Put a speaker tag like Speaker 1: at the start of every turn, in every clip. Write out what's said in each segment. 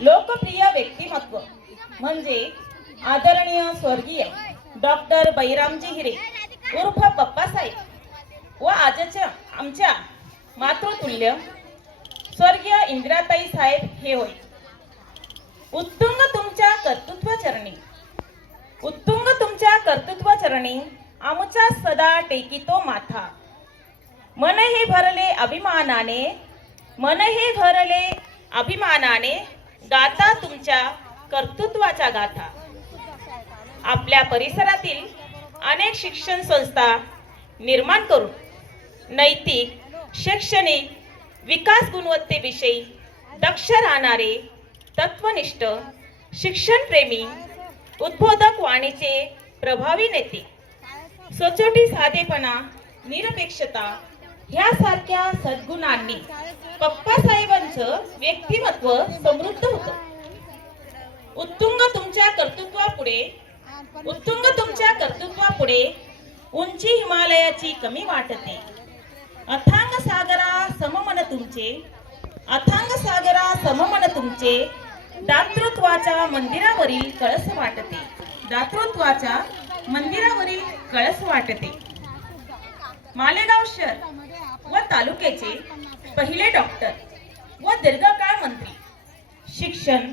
Speaker 1: लोकप्रिय व्यक्तिमत्व म्हणजे आदरणीय स्वर्गीय डॉक्टर बैरामजी हिरे उर्फ पप्पासाहेब व आजच्या आमच्या मातृतुल्य स्वर्गीय इंदिराताई साहेब हे होय. उत्तुंग तुमच्या कर्तृत्वचरणी उत्तुंग तुमच्या कर्तृत्वचरणी आमचा सदा टेकितो माथा. मन हे भरले अभिमानाने मन हे भरले अभिमानाने गाता तुमच्या कर्तृत्वाच्या गाथा. आपल्या परिसरातील अनेक शिक्षण संस्था निर्माण करून नैतिक शैक्षणिक विकास गुणवत्तेविषयी दक्ष राहणारे तत्वनिष्ठ शिक्षणप्रेमी उद्बोधक वाणीचे प्रभावी नेते. सचोटी साधेपणा निरपेक्षता ह्यासारख्या सद्गुणांनी पप्पासाहेबांचं व्यक्तिमत्व समृद्ध होतं. उत्तुंग तुमच्या कर्तृत्वापुढे उत्तुंग तुमच्या कर्तृत्वापुढे उंची हिमालयाची कमी वाटते. अथांग सागरा सममन तुमचे अथांग सागरा सममन तुमचे दातृत्वाच्या मंदिरावरील कळस वाटते. दातृत्वाच्या मंदिरावरील कळस वाटते. मालेगाव शहर व तालुक्याचे पहिले डॉक्टर व दीर्घकाळ मंत्री. शिक्षण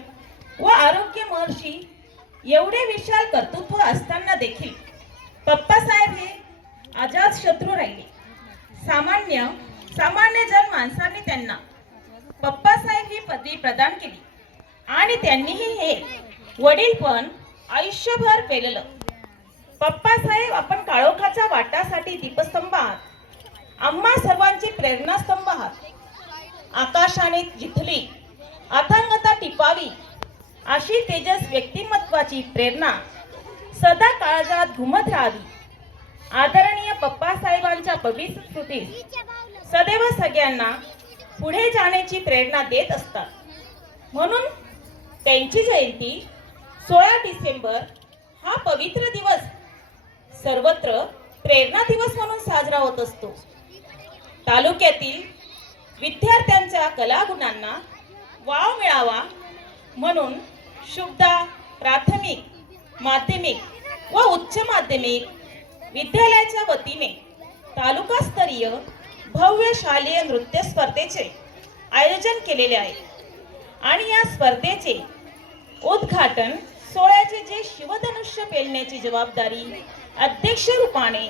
Speaker 1: व आरोग्य महर्षी एवढे विशाल कर्तृत्व असताना देखील पप्पासाहेब हे आजाद शत्रू राहिले. सामान्य सामान्य जन माणसाने त्यांना पप्पासाहेब ही पदवी प्रदान केली आणि त्यांनीही हे वडील पण आयुष्यभर पेललं. पप्पासाहेब आपण काळो वाटासाठी दीपस्तंभ आहात आम्हा सर्वांची प्रेरणास्तंभ आहात प्रकाशाने जिथली अथांगता टिपावी अशी तेजस व्यक्तिमत्वाची प्रेरणा सदा काळजात घुमत राहावी. आदरणीय पप्पासाहेबांच्या पवित्र स्मृतीस सदैव सगळ्यांना पुढे जाण्याची प्रेरणा देत असतात. म्हणून त्यांची जयंती सोळा डिसेंबर हा पवित्र दिवस सर्वत्र प्रेरणा दिवस म्हणून साजरा होत असतो. तालुक्यातील विद्यार्थ्यांच्या कलागुणांना वाव मिळावा म्हणून शुभदा प्राथमिक माध्यमिक व उच्च माध्यमिक विद्यालयाच्या वतीने तालुकास्तरीय भव्य शालेय नृत्य स्पर्धेचे आयोजन केलेले आहे. आणि या स्पर्धेचे उद्घाटन सोहळ्याचे जे शिवधनुष्य पेलण्याची जबाबदारी अध्यक्ष रूपाने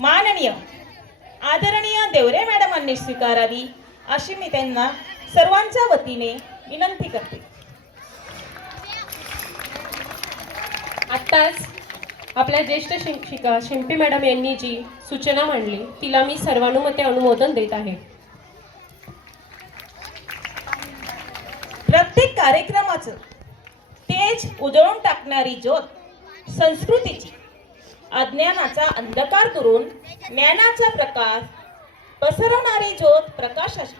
Speaker 1: माननीय आदरणीय देवरे मॅडमांनी स्वीकारावी अशी मी त्यांना सर्वांच्या वतीने विनंती करते.
Speaker 2: आत्ताच आपल्या ज्येष्ठ शिक्षिका शिंपी मॅडम यांनी जी सूचना मांडली तिला मी सर्वानुमते अनुमोदन देत आहे.
Speaker 1: प्रत्येक कार्यक्रमाचं तेज उजळून टाकणारी ज्योत संस्कृतीची अज्ञानाचा अंधकार करून ज्ञानाचा प्रकाश पसरवणारी ज्योत प्रकाशाची.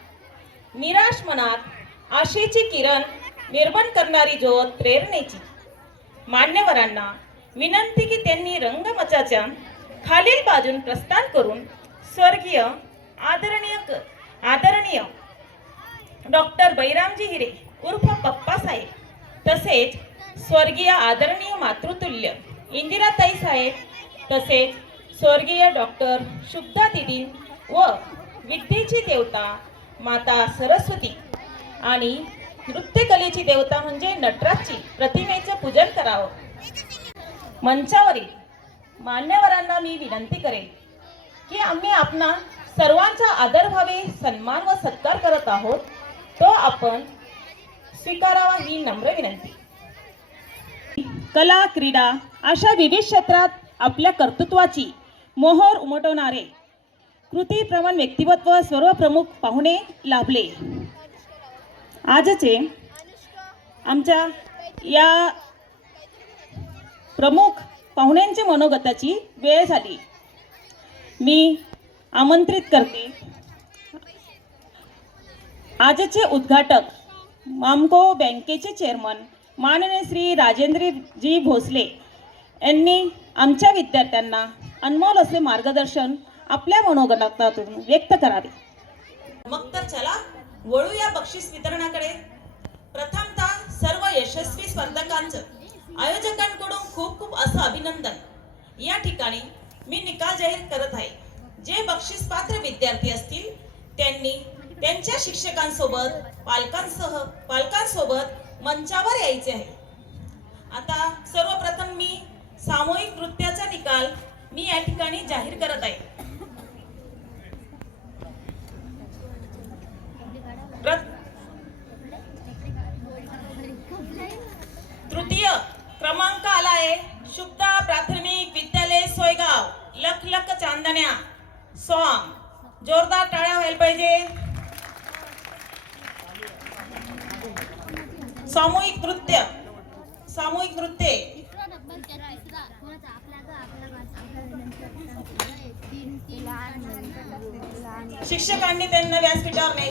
Speaker 1: निराश मनात आशेची किरण निर्माण करणारी ज्योत प्रेरणेची. मान्यवरांना विनंती की त्यांनी रंगमचाच्या खालील बाजून प्रस्थान करून स्वर्गीय आदरणीय क- आदरणीय डॉक्टर बैरामजी हिरे उर्फ पप्पासाहेब तसेच स्वर्गीय आदरणीय मातृतुल्य इंदिराताई साहेब तसेच स्वर्गीय डॉक्टर शुभदा दिदी व विद्येची देवता माता सरस्वती आणि नृत्यकलेची देवता म्हणजे नटराजची प्रतिमेचं पूजन करावं. मंचावरील मान्यवरांना मी विनंती करेन की आम्ही आपणा सर्वांचा आदरभावे सन्मान व सत्कार करत आहोत तो आपण स्वीकारावा ही नम्र विनंती. कला क्रीडा अशा विविध क्षेत्रात आपल्या कर्तृत्वाची मोहर उमटवणारे कृती प्रमाण व्यक्तिमत्व सर्व प्रमुख पाहुणे लाभले. आजचे आमच्या या प्रमुख पाहुण्यांच्या मनोगताची वेळ झाली. मी आमंत्रित करते. आजचे उद्घाटक मामको बँकेचे चेअरमन माननीय श्री राजेंद्रजी भोसले यांनी आमच्या विद्यार्थ्यांना अनमोल असे मार्गदर्शन आपल्या मनोगतातून व्यक्त करावी. मग तर चला वळू या बक्षीस वितरणाकडे. प्रथमतः सर्व यशस्वी स्पर्धकांचं आयोजकांकडून खूप खूप असं अभिनंदन. या ठिकाणी मी निकाल जाहीर करत आहे. जे बक्षीस पात्र विद्यार्थी असतील त्यांनी त्यांच्या शिक्षकांसोबत पालकांसह पालकांसोबत मंचावर यायचे आहे. आता सर्वप्रथम मी सामूहिक नृत्याचा निकाल मी या ठिकाणी जाहीर करत आहे. लख सॉन्ग जोरदार टाळ्या व्हायला पाहिजे. सामूहिक नृत्य. सामूहिक नृत्य. शिक्षकांनी त्यांना व्यासपीठावर नाही